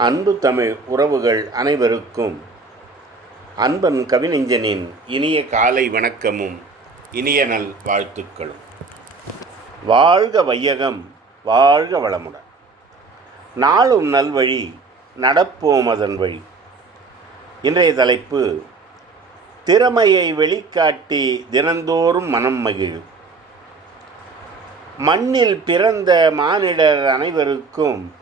அன்பு தமிழ் உறவுகள் அனைவருக்கும் அன்பன் கவிநெஞ்சனின் இனிய காலை வணக்கமும் இனிய நல் வாழ்த்துக்களும். வாழ்க வையகம் வாழ்க வளமுடன். நாளும் நல்வழி நடப்போம் அதன் வழி. இன்றைய தலைப்பு திறமையை வெளிக்காட்டி தினந்தோறும் மனம் மகிழும். மண்ணில் பிறந்த மானிடர் அனைவருக்கும்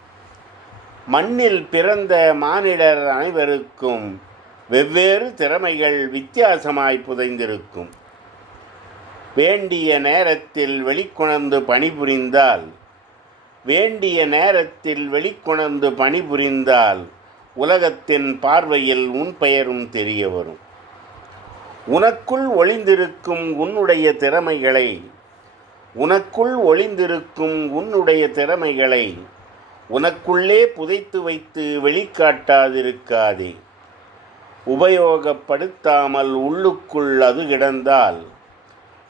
மண்ணில் பிறந்த மானிடர் அனைவருக்கும் வெவ்வேறு திறமைகள் வித்தியாசமாய் புதைந்திருக்கும். வேண்டிய நேரத்தில் வெளிக்கொணர்ந்து பணிபுரிந்தால் வேண்டிய நேரத்தில் வெளிக்கொணர்ந்து பணிபுரிந்தால் உலகத்தின் பார்வையில் உன் பெயரும் தெரிய வரும். உனக்குள் ஒளிந்திருக்கும் உன்னுடைய திறமைகளை உனக்குள் ஒளிந்திருக்கும் உன்னுடைய திறமைகளை உனக்குள்ளே புதைத்து வைத்து வெளிக்காட்டாதிருக்காதே. உபயோகப்படுத்தாமல் உள்ளுக்குள் அது கிடந்தால்.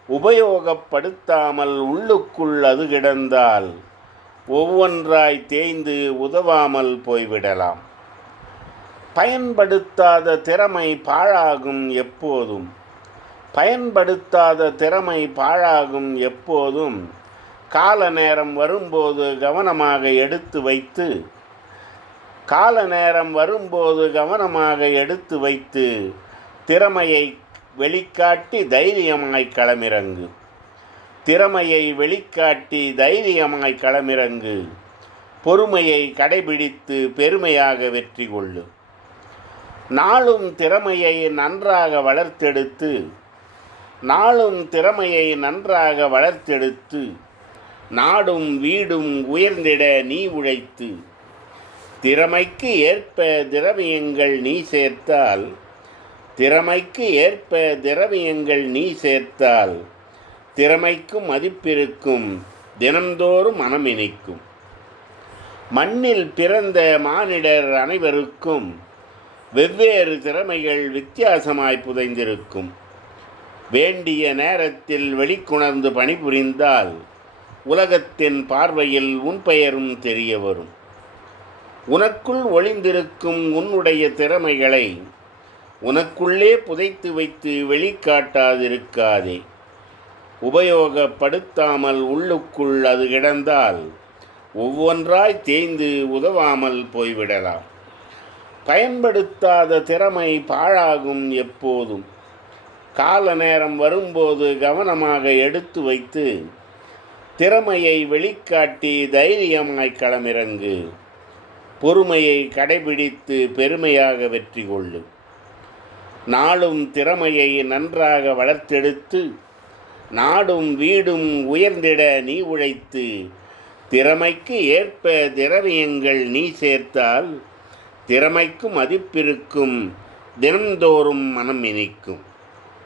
உபயோகப்படுத்தாமல் உள்ளுக்குள் அது கிடந்தால் ஒவ்வொன்றாய் தேய்ந்து உதவாமல் போய்விடலாம். பயன்படுத்தாத திறமை பாழாகும் எப்போதும். பயன்படுத்தாத திறமை பாழாகும் எப்போதும். கால நேரம் வரும்போது கவனமாக எடுத்து வைத்து கால நேரம் வரும்போது கவனமாக எடுத்து வைத்து திறமையை வெளிக்காட்டி தைரியமாய் களமிறங்கு. திறமையை வெளிக்காட்டி தைரியமாய் களமிறங்கு. பொறுமையை கடைபிடித்து பெருமையாக வெற்றி கொள்ளு. நாளும் திறமையை நன்றாக வளர்த்தெடுத்து நாளும் திறமையை நன்றாக வளர்த்தெடுத்து நாடும் வீடும் உயர்ந்திட நீ உழைத்து. திறமைக்கு ஏற்ப திரவியங்கள் நீ சேர்த்தால். திறமைக்கு ஏற்ப திரவியங்கள் நீ சேர்த்தால். திறமைக்கும் மதிப்பிருக்கும் தினந்தோறும் மனம் இணைக்கும் மண்ணில் பிறந்த மானிடர் அனைவருக்கும் வெவ்வேறு திறமைகள் வித்தியாசமாய் புதைந்திருக்கும். வேண்டிய நேரத்தில் வெளிக்கொணர்ந்து பணிபுரிந்தால் உலகத்தின் பார்வையில் உன் பெயரும் தெரிய வரும் உனக்குள் ஒளிந்திருக்கும் உன்னுடைய திறமைகளை உனக்குள்ளே புதைத்து வைத்து வெளிக்காட்டாதிருக்காதே. உபயோகப்படுத்தாமல் உள்ளுக்குள் அது கிடந்தால் ஒவ்வொன்றாய் தேய்ந்து உதவாமல் போய்விடலாம். பயன்படுத்தாத திறமை பாழாகும் எப்போதும். கால நேரம் வரும்போது கவனமாக எடுத்து வைத்து திறமையை வெளிக்காட்டி தைரியமாய் களமிறங்கு. பொறுமையை கடைபிடித்து பெருமையாக வெற்றி கொள்ளு. நாளும் திறமையை நன்றாக வளர்த்தெடுத்து நாடும் வீடும் உயர்ந்திட நீ உழைத்து திறமைக்கு ஏற்ப திரவியங்கள் நீ சேர்த்தால் திறமைக்கும் மதிப்பிருக்கும் தினந்தோறும் மனம் இனிக்கும்.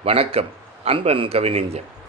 வணக்கம். அன்பன் கவிஞன்